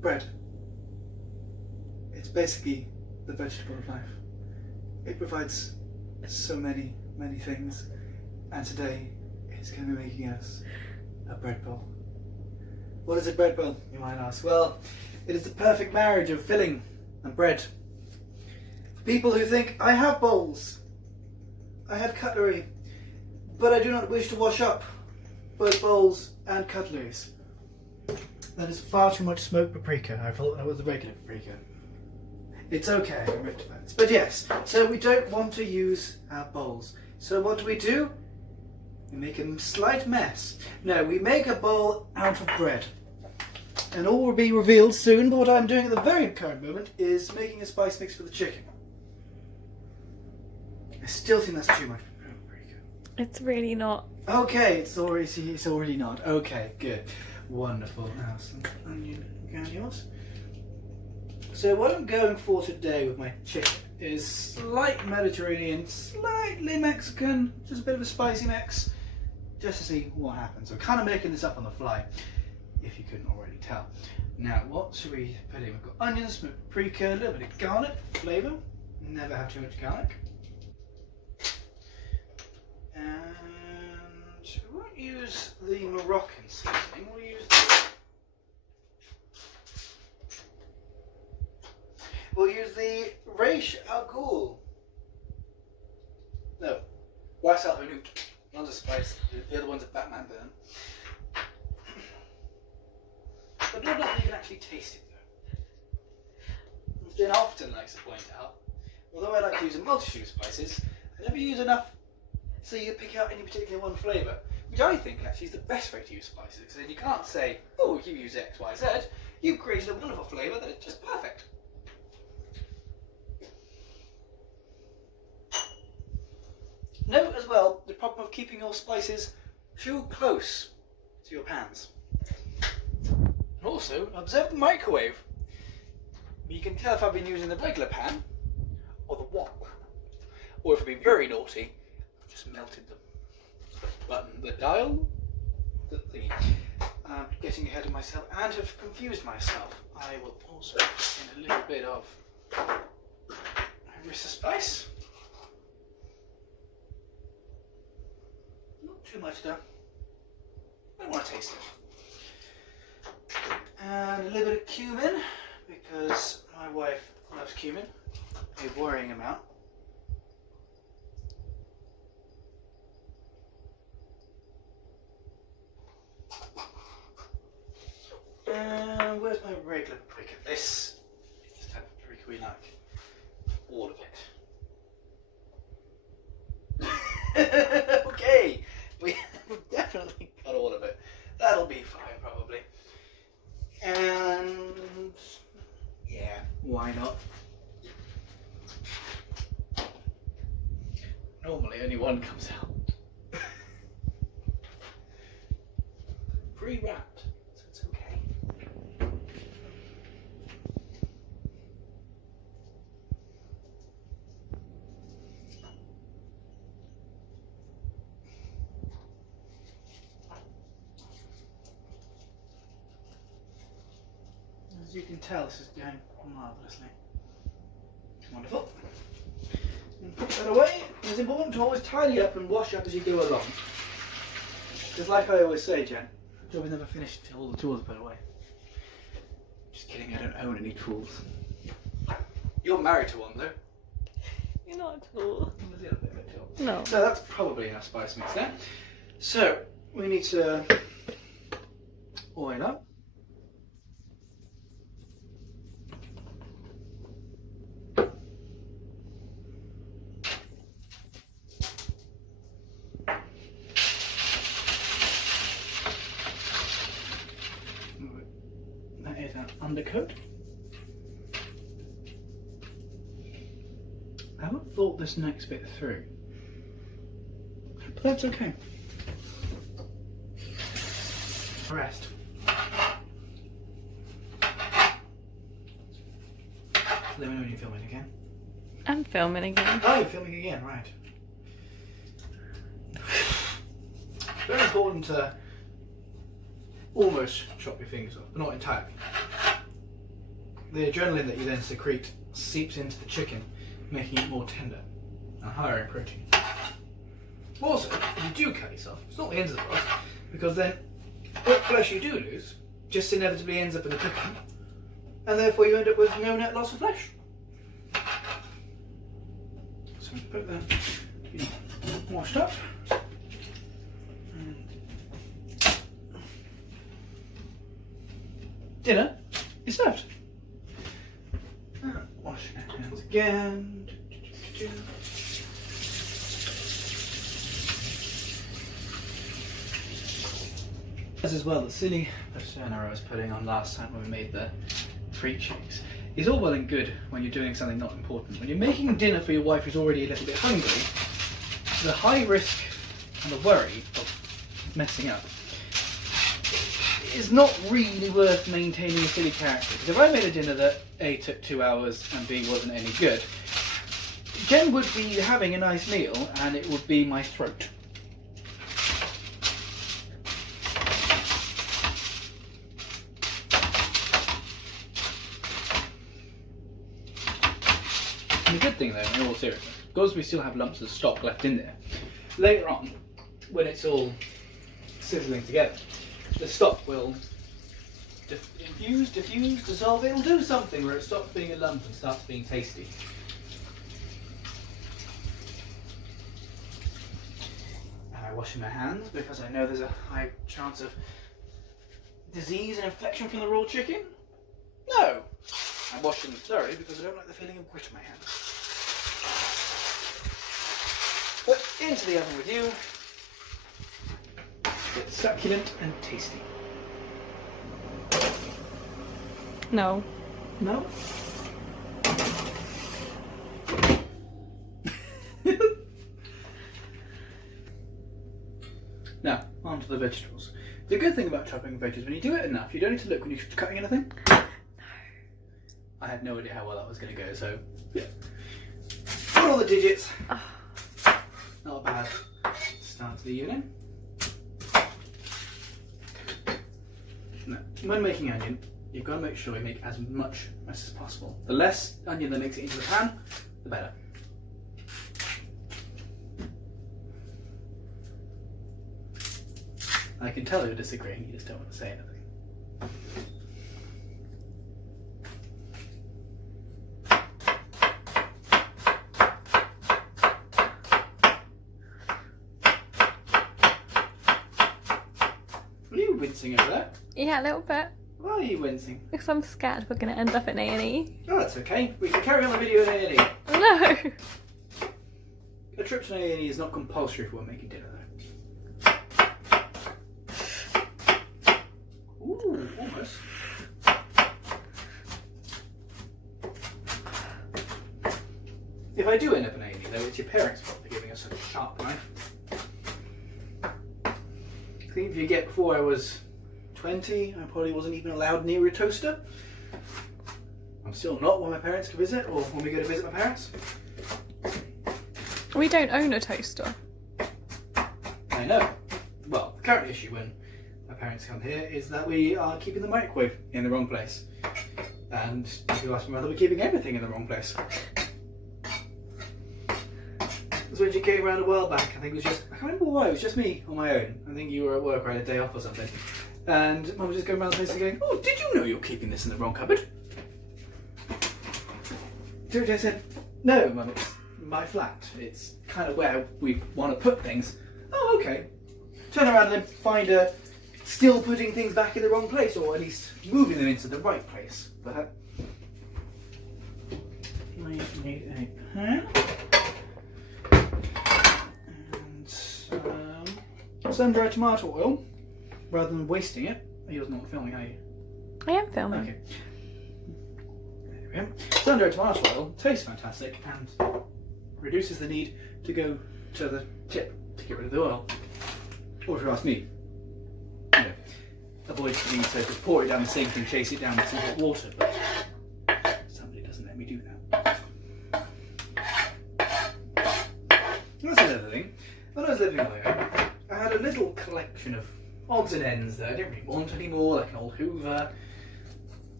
Bread. It's basically the vegetable of life. It provides so many, many things. And today, it's going to be making us a bread bowl. What is a bread bowl, you might ask? Well, it is the perfect marriage of filling and bread. For people who think, I have bowls, I have cutlery, but I do not wish to wash up both bowls and cutleries. That is far too much smoked paprika. I thought that was the regular paprika. It's okay, I rectify this. But yes, so we don't want to use our bowls. So what do? We make a slight mess. No, we make a bowl out of bread. And all will be revealed soon, but what I'm doing at the very current moment is making a spice mix for the chicken. I still think that's too much paprika. It's really not. Okay, it's already not. Okay, good. Wonderful. Now some onion granules. So what I'm going for today with my chicken is slight Mediterranean, slightly Mexican, just a bit of a spicy mix, just to see what happens. So I'm kind of making this up on the fly, if you couldn't already tell. Now, what should we put in? We've got onions, smoked paprika, a little bit of garlic for flavour. Never have too much garlic. And we won't use the Moroccan seasoning, we'll use the Raish Al Ghul. No, Ras Al Hanout. One's a spice, the other one's a Batman burn. But not enough that you can actually taste it though. As Jen often likes to point out, although I like to use a multitude of spices, I never use enough so you pick out any particular one flavour, which I think actually is the best way to use spices, because then you can't say, oh, you use X, Y, Z. You've created a wonderful flavour that is just perfect. Note as well the problem of keeping your spices too close to your pans. And also, observe the microwave. You can tell if I've been using the regular pan or the wok. Or if I've been very naughty, I've just melted the button, the dial, the thingy. I'm getting ahead of myself and have confused myself. I will also put in a little bit of harissa spice. Not too much though. I don't want to taste it. And a little bit of cumin, because my wife loves cumin, a worrying amount. And where's my regular paprika? This is the type of paprika we like. All of it. Okay, we've definitely got all of it. That'll be fine probably. And yeah, why not? Normally only one comes out. Pre-wrapped, so it's okay. As you can tell, this is going marvellously. Wonderful. And put that away. It's important to always tidy up and wash up as you go along. Because like I always say, Jen, the job is never finished until all the tools are put away. Just kidding, I don't own any tools. You're married to one though. You're not at all. A little bit of a tool. No. So that's probably enough spice mix there. So we need to oil up. That is an undercoat. I haven't thought this next bit through, but that's okay. Rest. Let me know when you're filming again. I'm filming again. Oh, you're filming again, right. Very important to almost chop your fingers off, but not entirely. the adrenaline that you then secrete seeps into the chicken, making it more tender and higher in protein. Also, if you do cut yourself, it's not the end of the world, because then what flesh you do lose just inevitably ends up in the cooking, and therefore you end up with no net loss of flesh. So we put that washed up. Dinner is served. Washing our hands again. As well, the silly persona I was putting on last time when we made the fruit cheeks is all well and good when you're doing something not important. When you're making dinner for your wife who's already a little bit hungry, the high risk and the worry of messing up is not really worth maintaining a silly character. Because if I made a dinner that A, took 2 hours and B, wasn't any good, Jen would be having a nice meal and it would be my throat. And the good thing though, in all seriousness, because we still have lumps of stock left in there, later on, when it's all sizzling together, the stock will diffuse, dissolve. It'll do something where it stops being a lump and starts being tasty. And I'm washing my hands because I know there's a high chance of disease and infection from the raw chicken. No! I'm washing them thoroughly because I don't like the feeling of grit in my hands. But into the oven with you. It's succulent and tasty. No. No? Now, on to the vegetables. The good thing about chopping veggies, when you do it enough, you don't need to look when you're cutting anything. No. I had no idea how well that was going to go, so yeah. Got all the digits. Oh. Not a bad start to the evening. Now, when making onion, you've got to make sure you make as much mess as possible. The less onion that makes it into the pan, the better. I can tell you're disagreeing, you just don't want to say anything. Are you wincing over there? Yeah, a little bit. Why are you wincing? Because I'm scared we're going to end up in A&E. Oh, that's okay. We can carry on the video in A&E. No! A trip to A&E is not compulsory if we're making dinner, though. Ooh, almost. If I do end up in A&E, though, it's your parents' fault for giving us such a sharp knife. I think if you get before I was 20, I probably wasn't even allowed near a toaster. I'm still not when my parents can visit, or when we go to visit my parents. We don't own a toaster. I know. Well, the current issue when my parents come here is that we are keeping the microwave in the wrong place. And if you ask me whether we're keeping everything in the wrong place. That's when she came around a while back. I think it was just, I can't remember why, it was just me on my own. I think you were at work or I had a day off or something. And Mum was just going around the place and going, oh, did you know you're keeping this in the wrong cupboard? So I said, no, Mum, it's my flat. It's kind of where we want to put things. Oh, okay. Turn around and then find her still putting things back in the wrong place, or at least moving them into the right place. But I need a pan and sun-dried tomato oil, rather than wasting it. You're not filming, are you? I am filming. Okay. There we go. Sun-dried tomato oil tastes fantastic and reduces the need to go to the tip to get rid of the oil. Or if you ask me, you know, avoid the need to just pour it down the sink and chase it down with some hot water, but somebody doesn't let me do that. That's another thing. When I was living on my own, I had a little collection of odds and ends that I didn't really want anymore, like an old Hoover.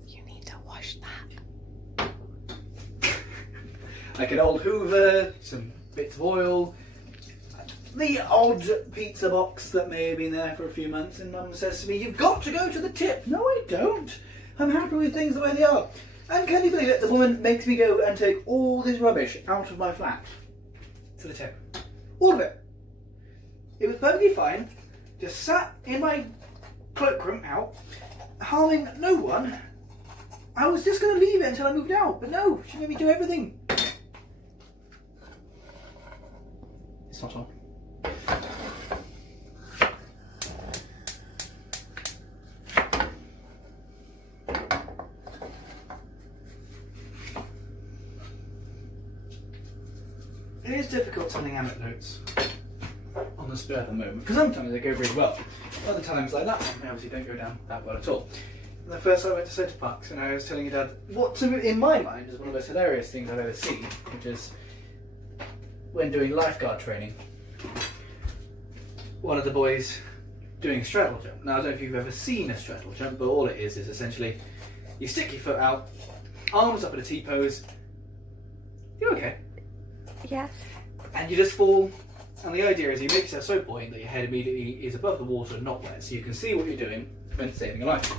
You need to wash that. like an old Hoover, some bits of oil, the odd pizza box that may have been there for a few months, and Mum says to me, "You've got to go to the tip." No, I don't. I'm happy with things the way they are. And can you believe it? The woman makes me go and take all this rubbish out of my flat to the tip. All of it. It was perfectly fine. Just sat in my cloakroom out, harming no one. I was just going to leave it until I moved out, but no, she made me do everything. It's not on. It is difficult telling anecdotes on the spur of the moment, because sometimes they go really well. Other times, like that one, they obviously don't go down that well at all. And the first time I went to Centre Parks, and I was telling your dad what, in my mind, is one of the most hilarious things I've ever seen, which is when doing lifeguard training. One of the boys doing a straddle jump. Now, I don't know if you've ever seen a straddle jump, but all it is essentially you stick your foot out, arms up in a T-pose. You're okay. Yes. And you just fall, and the idea is you make yourself so buoyant that your head immediately is above the water and not wet, so you can see what you're doing when saving a life.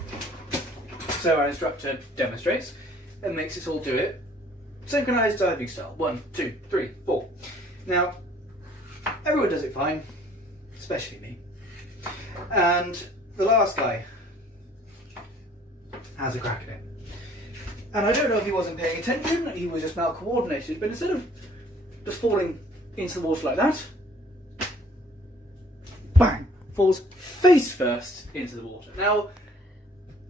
So our instructor demonstrates and makes us all do it. Synchronised diving style. 1, 2, 3, 4. Now, everyone does it fine, especially me. And the last guy has a crack at it. And I don't know if he wasn't paying attention, he was just malcoordinated, but instead of just falling into the water like that, bang, falls face first into the water. Now,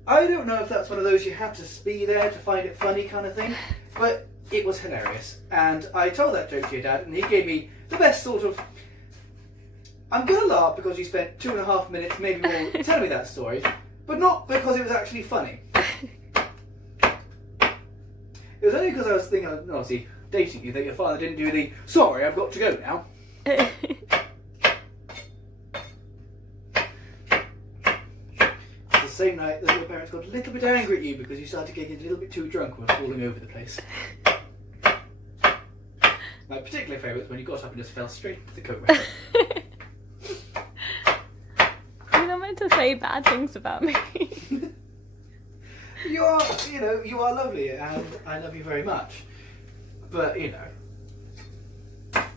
I don't know if that's one of those you had to be there to find it funny kind of thing, but it was hilarious. And I told that joke to your dad, and he gave me the best sort of, I'm going to laugh because you spent 2.5 minutes, maybe more, telling me that story, but not because it was actually funny. It was only because I was thinking, obviously, dating you, that your father didn't do the, "Sorry, I've got to go now." It's the same night that your parents got a little bit angry at you because you started getting a little bit too drunk and were falling over the place. My particular favourite was when you got up and just fell straight into the coat rack. You're not meant to say bad things about me. You are, you are lovely, and I love you very much. But,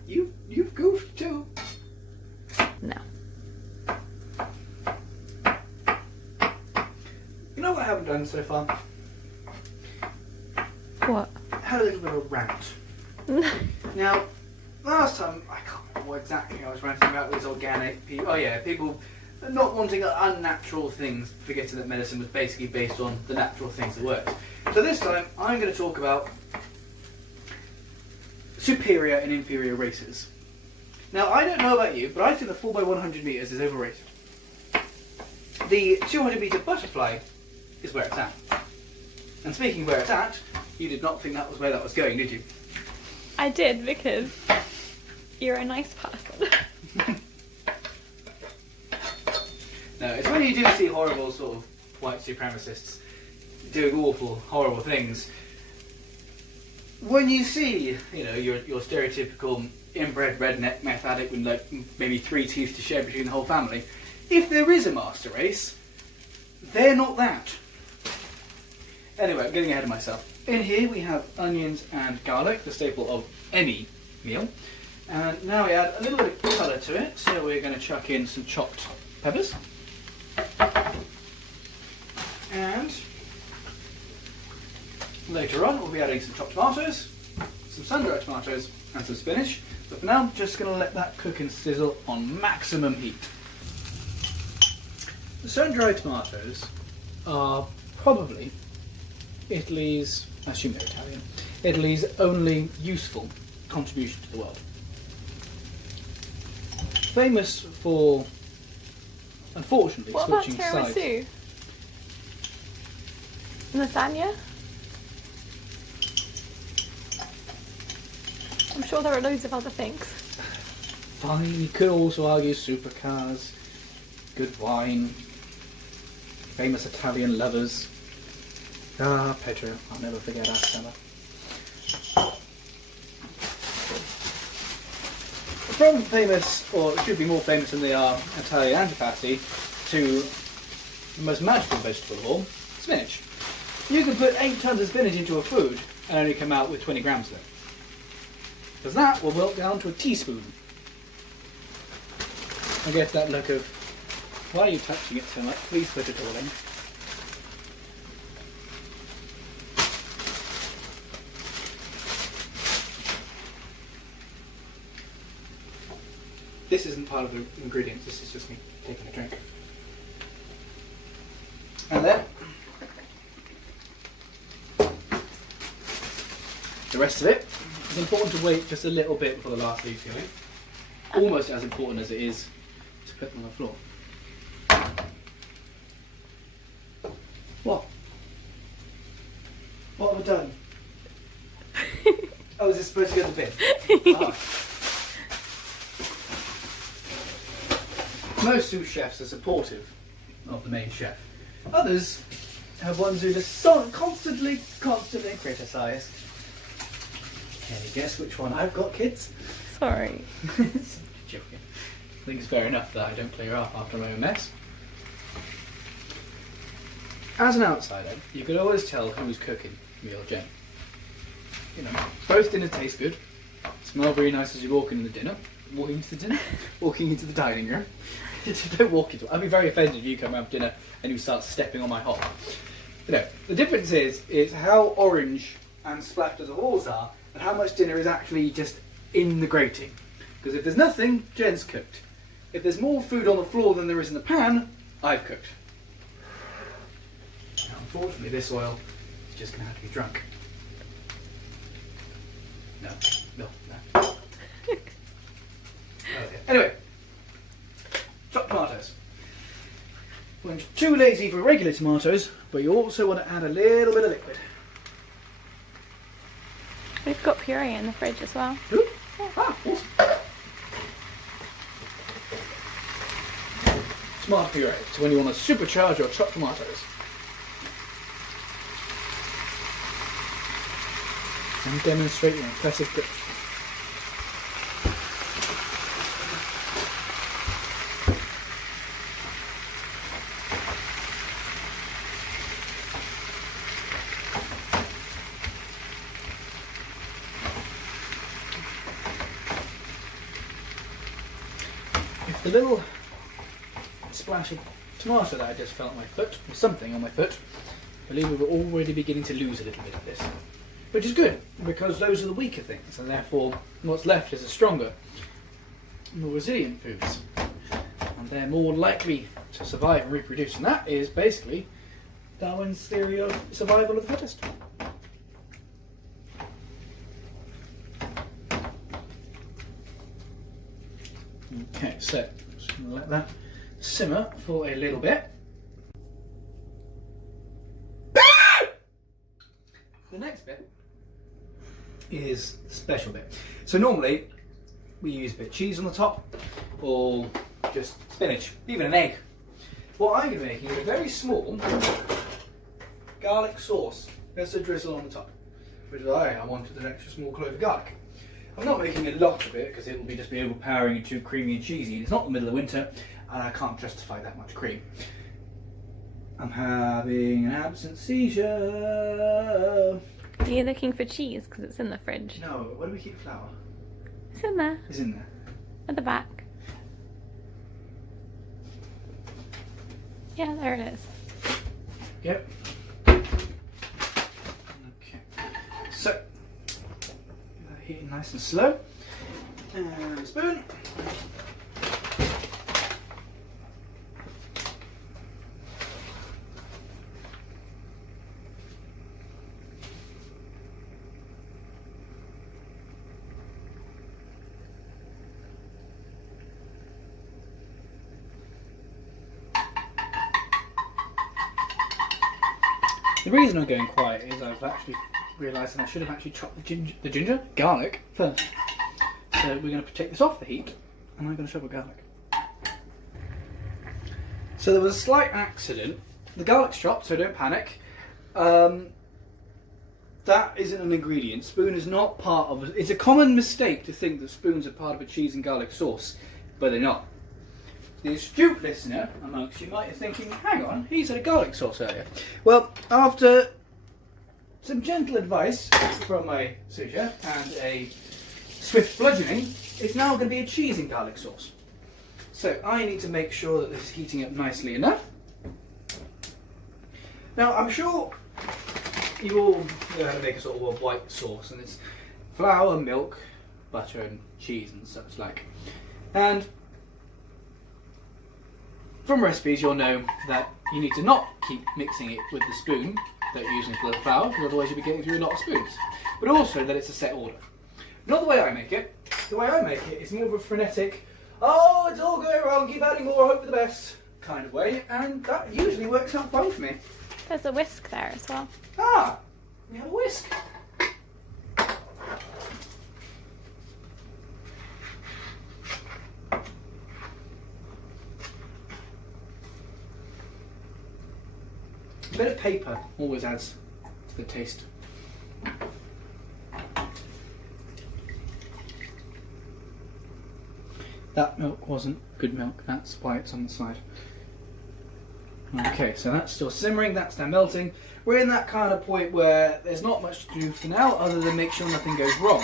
you've goofed too. No. You know what I haven't done so far? What? I had a little bit of a rant. Now, last time, I can't remember what exactly I was ranting about. It was organic people. Oh yeah, people not wanting unnatural things, forgetting that medicine was basically based on the natural things that worked. So this time, I'm going to talk about superior and inferior races. Now, I don't know about you, but I think the 4x100 metres is overrated. The 200 metre butterfly is where it's at. And speaking of where it's at, you did not think that was where that was going, did you? I did, because you're a nice person. No, it's when you do see horrible sort of white supremacists doing awful, horrible things. When you see, your stereotypical inbred redneck meth addict with like maybe 3 teeth to share between the whole family, if there is a master race, they're not that. Anyway, I'm getting ahead of myself. In here we have onions and garlic, the staple of any meal. And now we add a little bit of colour to it, so we're going to chuck in some chopped peppers. And later on we'll be adding some chopped tomatoes, some sun-dried tomatoes and some spinach. But for now I'm just going to let that cook and sizzle on maximum heat. The sun-dried tomatoes are probably Italy's, as you know Italian, Italy's only useful contribution to the world. Famous for, unfortunately, What about switching sides. tiramisu? Lasagna? I'm sure there are loads of other things. Fine, you could also argue supercars, good wine, famous Italian lovers. Ah, Pedro, I'll never forget our summer. from famous, or it should be more famous than they are, Italian antipasti, to the most magical vegetable of all, spinach. You can put 8 tons of spinach into a food and only come out with 20 grams of it. Because that will wilt down to a teaspoon. I get that look of, why are you touching it so much? Please put it all in. This isn't part of the ingredients, this is just me taking a drink. And then the rest of it is important to wait just a little bit before the last leaves go in. Almost as important as it is to put them on the floor. What? What have I done? Oh, is this supposed to go in the bin? Ah. Most sous chefs are supportive of the main chef. Others have ones who just constantly criticise. Can you guess which one I've got, kids? Sorry. Joking. I think it's fair enough that I don't clear up after my own mess. As an outsider, you could always tell who's cooking, me or Jen. You know, both dinners taste good, smell very nice as you walk into the dinner. Walking into the dining room. Don't walk into it. I'd be very offended if you come out for dinner and you start stepping on my hob. You know, the difference is how orange and splattered the walls are and how much dinner is actually just in the grating. Because if there's nothing, Jen's cooked. If there's more food on the floor than there is in the pan, I've cooked. Now, unfortunately, this oil is just going to have to be drunk. No. Okay. Anyway, chopped tomatoes. When you're too lazy for regular tomatoes, but you also want to add a little bit of liquid. We've got puree in the fridge as well. Ooh. Ah, awesome. Smart puree, so when you want to supercharge your chopped tomatoes. And demonstrate your impressive grip. If the little splash of tomato that I just felt on my foot, or something on my foot, I believe we were already beginning to lose a little bit of this. Which is good, because those are the weaker things, and therefore what's left is the stronger, more resilient foods. And they're more likely to survive and reproduce, and that is basically Darwin's theory of survival of the fittest. Okay, so just going to let that simmer for a little bit. The next bit is the special bit. So normally we use a bit of cheese on the top or just spinach, even an egg. What I'm going to be making is a very small garlic sauce just to drizzle on the top, which is why I wanted an extra small clove of garlic. I'm not making a lot of it because it will just be overpowering and too creamy and cheesy. It's not the middle of winter and I can't justify that much cream. I'm having an absent seizure. Are you looking for cheese? Because it's in the fridge. No, where do we keep flour? It's in there. It's in there. At the back. Yeah, there it is. Yep. Okay. So, heating nice and slow. And a spoon. The reason I'm going quiet is I've actually realised that I should have actually chopped the garlic first. So we're going to take this off the heat and I'm going to chop the garlic. So there was a slight accident. The garlic's chopped, so don't panic. that isn't an ingredient. Spoon is not part of it. It's a common mistake to think that spoons are part of a cheese and garlic sauce, but they're not. The astute listener amongst you might be thinking, hang on, he said a garlic sauce earlier. Well, after some gentle advice from my sous chef and a swift bludgeoning, it's now going to be a cheese and garlic sauce. So I need to make sure that this is heating up nicely enough. Now I'm sure you all know how to make a sort of a white sauce, and it's flour, milk, butter and cheese and such like. And from recipes you'll know that you need to not keep mixing it with the spoon that you're using for the flour, because otherwise you'll be getting through a lot of spoons. But also that it's a set order. Not the way I make it. The way I make it is more of a frenetic, oh, it's all going wrong, keep adding more, hope for the best kind of way, and that usually works out fine for me. There's a whisk there as well. Ah, we have a whisk. A bit of paper always adds to the taste. That milk wasn't good milk, that's why it's on the side. Okay, so that's still simmering, that's now melting. We're in that kind of point where there's not much to do for now other than make sure nothing goes wrong.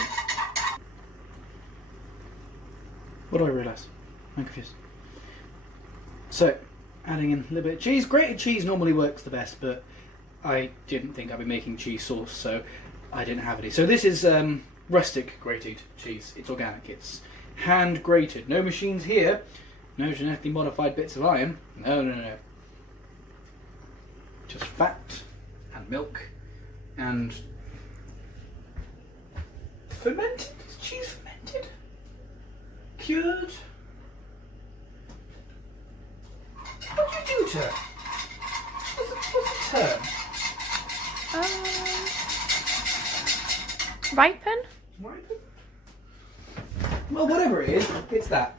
What do I realise? I'm confused. So, adding in a little bit of cheese. Grated cheese normally works the best, but I didn't think I'd be making cheese sauce, so I didn't have any. So this is rustic grated cheese. It's organic, it's hand grated. No machines here, no genetically modified bits of iron. No, no, no. Just fat and milk and fermented. Is cheese fermented? Cured? What do you do to it? What's the term? Ripen? Ripen? Well, whatever it is, it's that.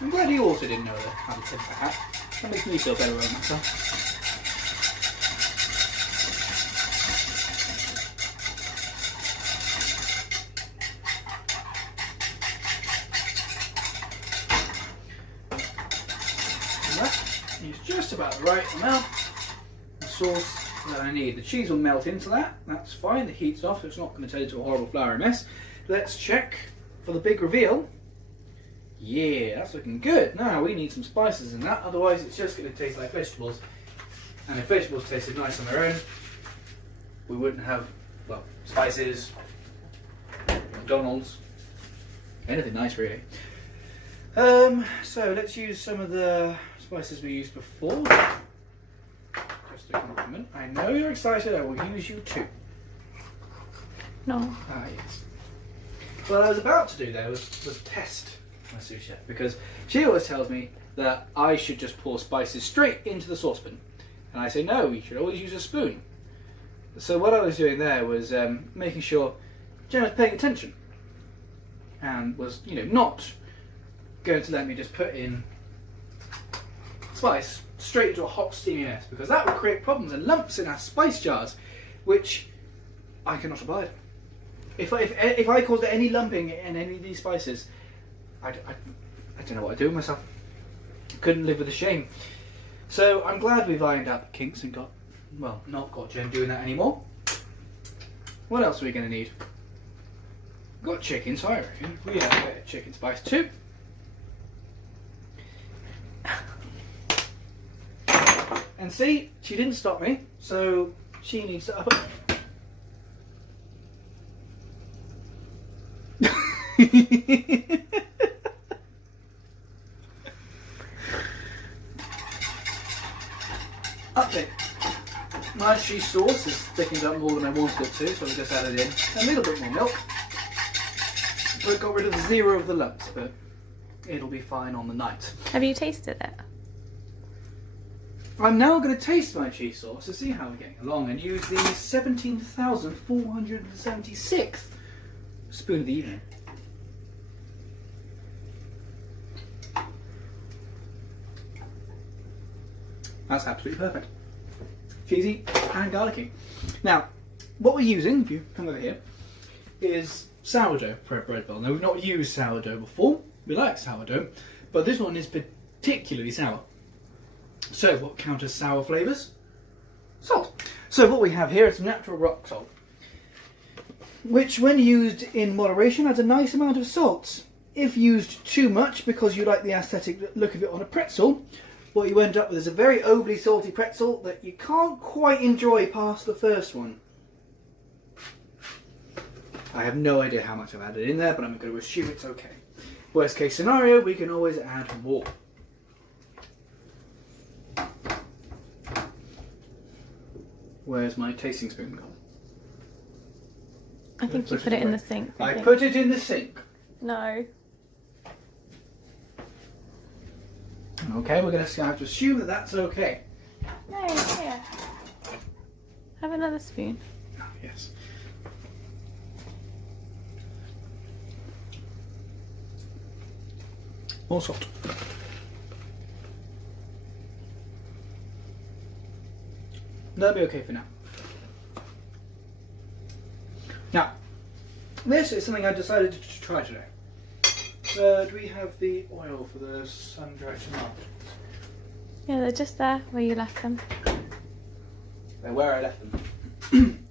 I'm glad you also didn't know how to tip the hat. That makes me feel better about myself. And that is just about the right amount of sauce that I need. The cheese will melt into that, that's fine. The heat's off, so it's not going to turn into a horrible floury mess. Let's check for the big reveal. Yeah, that's looking good. Now we need some spices in that, otherwise it's just going to taste like vegetables. And if vegetables tasted nice on their own, we wouldn't have, well, spices, McDonald's, anything nice really. So let's use some of the spices we used before. Just a compliment. I know you're excited, I will use you too. No. Ah, yes. What I was about to do there was test my sous chef, because she always tells me that I should just pour spices straight into the saucepan, and I say no, you should always use a spoon. So what I was doing there was making sure Jen was paying attention and was, you know, not going to let me just put in spice straight into a hot steamy mess, because that would create problems and lumps in our spice jars, which I cannot abide. If I caused any lumping in any of these spices, I don't know what I'd do with myself. Couldn't live with the shame. So I'm glad we've ironed out the kinks and not got Jen doing that anymore. What else are we going to need? Got chicken, so I reckon we have a bit of chicken spice too. And see, she didn't stop me, so she needs to up it. Update. My cheese sauce is thickened up more than I wanted it to, so I just added in a little bit more milk. But got rid of 0 of the lumps, but it'll be fine on the night. Have you tasted it? I'm now going to taste my cheese sauce to see how we're getting along and use the 17,476th spoon of the evening. That's absolutely perfect. Cheesy and garlicky. Now, what we're using, if you come over here, is sourdough for a bread bowl. Now, we've not used sourdough before. We like sourdough, but this one is particularly sour. So, what count as sour flavours? Salt. So, what we have here is natural rock salt, which, when used in moderation, adds a nice amount of salt. If used too much because you like the aesthetic look of it on a pretzel, what you end up with is a very overly salty pretzel that you can't quite enjoy past the first one. I have no idea how much I've added in there, but I'm going to assume it's okay. Worst case scenario, we can always add more. Where's my tasting spoon gone? I think you put it in the sink. I put it in the sink. No. Okay, we're going to have to assume that that's okay. No, here. Have another spoon. Oh, yes. More salt. That'll be okay for now. Now, this is something I decided to try today. Do we have the oil for the sun-dried tomatoes? Yeah, they're just there where you left them. They're where I left them.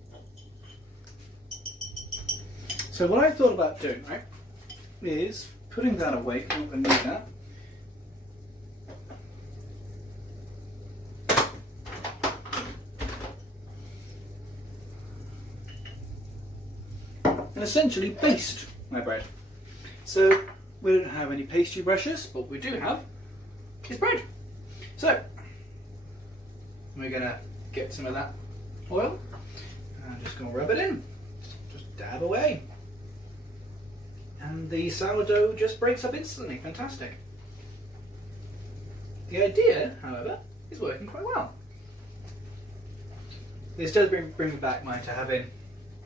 So what I thought about doing, right, is putting that away. I'm not going to need that. And essentially baste my bread. So we don't have any pastry brushes, but we do have is bread. So we're going to get some of that oil. And I'm just going to rub it in. Just dab away. And the sourdough just breaks up instantly. Fantastic. The idea, however, is working quite well. This does bring me back mind to having,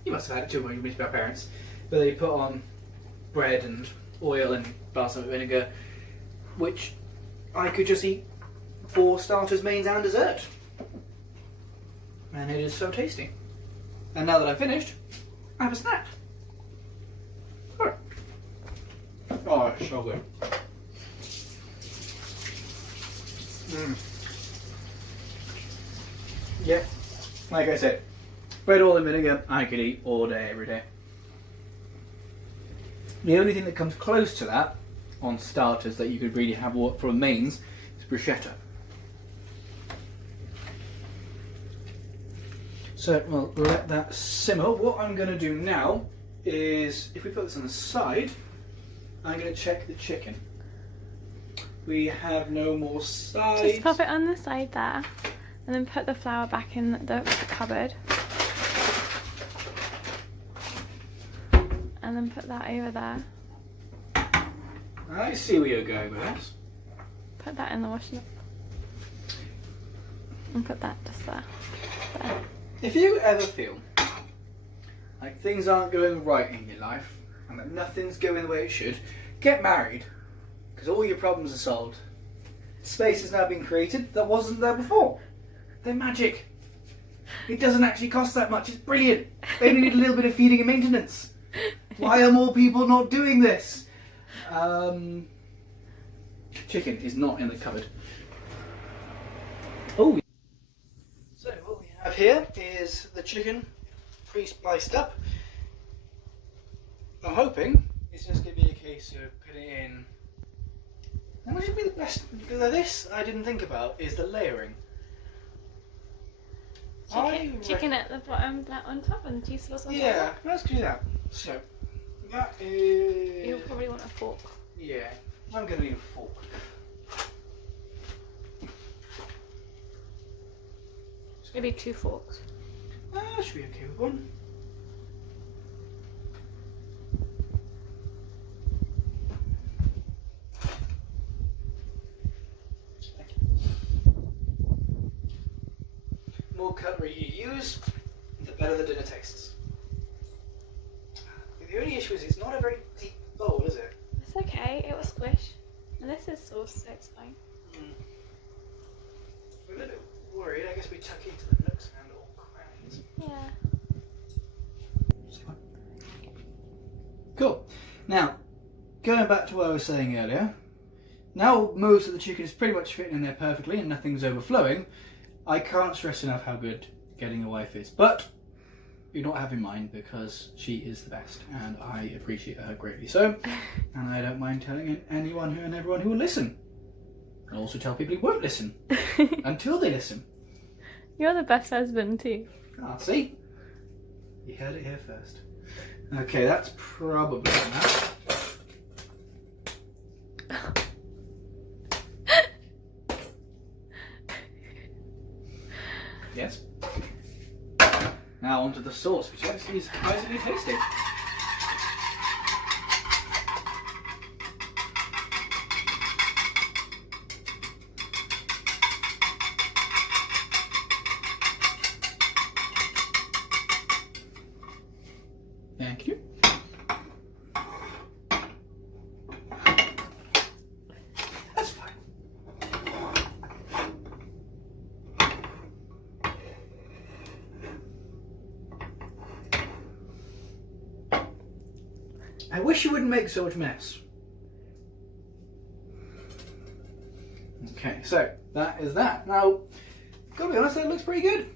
you must have had it too when you meet our parents, but they put on bread and oil and balsamic vinegar, which I could just eat for starters, mains and dessert. And it is so tasty. And now that I've finished, I have a snack. Alright. Oh, it's so good. Yeah, like I said, bread, oil and vinegar I could eat all day, every day. The only thing that comes close to that on starters that you could really have for mains is bruschetta. So we'll let that simmer. What I'm going to do now is, if we put this on the side, I'm going to check the chicken. We have no more sides. Just pop it on the side there, and then put the flour back in the cupboard. And then put that over there. I see where you're going with this. Put that in the washing. And put that just there. There. If you ever feel like things aren't going right in your life and that nothing's going the way it should, get married, because all your problems are solved. Space has now been created that wasn't there before. They're magic. It doesn't actually cost that much. It's brilliant. They only need a little bit of feeding and maintenance. Why are more people not doing this? Chicken is not in the cupboard. Oh. So what we have here is the chicken pre-spiced up. I'm hoping it's just going to be a case of putting it in. And what should be the best? This I didn't think about is the layering. Chicken at the bottom, that on top, and cheese sauce on top. Yeah, let's do that. So that is. You'll probably want a fork. Yeah, I'm going to need a fork. Maybe 2 forks. Should be okay with one. The more cutlery you use, the better the dinner tastes. The only issue is it's not a very deep bowl, is it? It's okay, it will squish. And this is sauce, so it's fine. a little worried. I guess we tuck into the nooks and all crannies. Yeah. Cool. Now, going back to what I was saying earlier, now most of the chicken is pretty much fitting in there perfectly and nothing's overflowing. I can't stress enough how good getting a wife is, but do not have in mind because she is the best and I appreciate her greatly so, and I don't mind telling anyone and everyone who will listen. And also tell people who won't listen until they listen. You're the best husband too. Ah, see? You heard it here first. Okay, that's probably enough. Yes. Now onto the sauce, which actually is surprisingly tasty. Thank you. That's fine. I wish you wouldn't make so much mess. Okay, so that is that. Now, gotta be honest, that looks pretty good.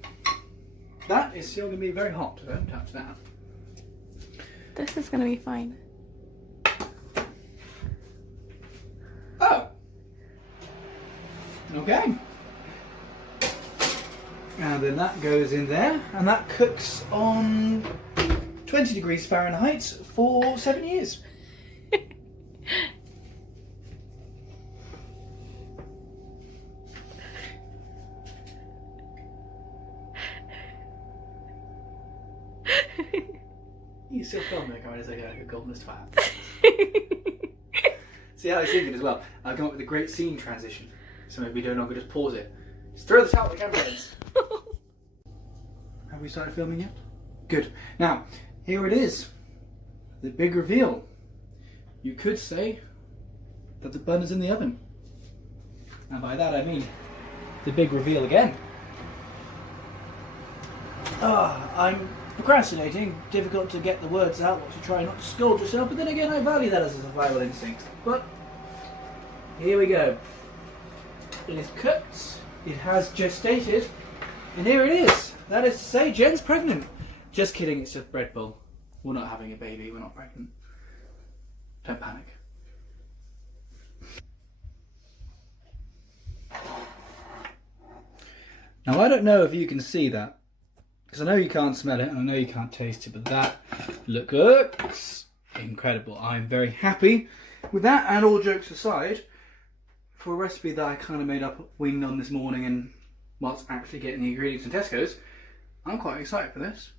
That is still gonna be very hot, so don't touch that. This is gonna be fine. Oh! Okay. And then that goes in there, and that cooks on 20 degrees Fahrenheit for 7 years. You still film me coming as like a godless twat. See how I was thinking as well? I've come up with a great scene transition. So maybe we no longer just pause it. Just throw this out the camera is. Have we started filming yet? Good. Now, here it is. The big reveal. You could say that the bun is in the oven. And by that I mean the big reveal again. I'm procrastinating, difficult to get the words out, to try not to scold yourself, but then again I value that as a survival instinct. But here we go. It is cooked, it has gestated, and here it is. That is to say, Jen's pregnant. Just kidding, it's just Bread Bowl. We're not having a baby, we're not pregnant. Don't panic. Now I don't know if you can see that, because I know you can't smell it and I know you can't taste it, but that looks incredible. I'm very happy with that, and all jokes aside, for a recipe that I kind of made up winged on this morning and whilst actually getting the ingredients in Tesco's, I'm quite excited for this.